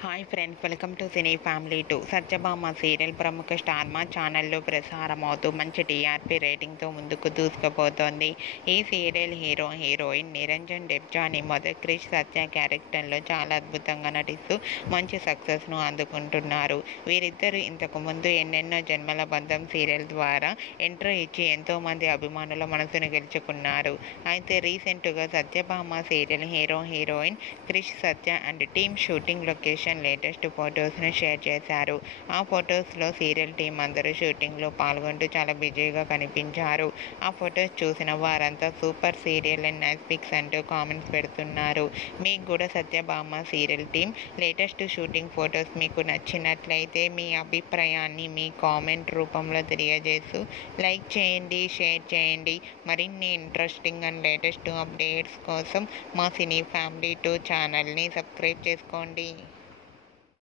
Hi friends, welcome to cine family 2. Satyabhama serial ప్రముఖ star మా ఛానల్లో ప్రసారమవుతూ మంచి టీఆర్పీ రేటింగ్తో ముందుకు దూసుకుపోతోంది. ఈ సీరియల్ హీరోయిన్ నిరంజన్ డెబ్జాని మొదటి క్రిష్ సత్య క్యారెక్టర్లో చాలా అద్భుతంగా నటిస్తూ మంచి సక్సెస్ను అందుకుంటున్నారు. వీరిద్దరూ ఇంతకు ముందు ఎన్నెన్నో జన్మల బంధం సీరియల్ ద్వారా ఎంట్రీ ఇచ్చి ఎంతోమంది అభిమానుల మనసును గెలుచుకున్నారు. అయితే రీసెంట్గా Satyabhama serial heroine Krish Satya and team shooting location latest ఫొటోస్ను షేర్ చేశారు. ఆ ఫొటోస్లో సీరియల్ టీం అందరూ షూటింగ్లో పాల్గొంటూ చాలా బిజీగా కనిపించారు. ఆ ఫొటోస్ చూసిన వారంతా super serial and nice pics అంటూ కామెంట్స్ పెడుతున్నారు. మీకు కూడా Satyabhama serial team latest shooting photos మీకు నచ్చినట్లయితే మీ అభిప్రాయాన్ని మీ కామెంట్ రూపంలో తెలియజేస్తూ లైక్ చేయండి, షేర్ చేయండి. మరిన్ని ఇంట్రెస్టింగ్ అండ్ లేటెస్ట్ అప్డేట్స్ కోసం మా సినీ ఫ్యామిలీ 2 ఛానల్ని సబ్స్క్రైబ్ చేసుకోండి.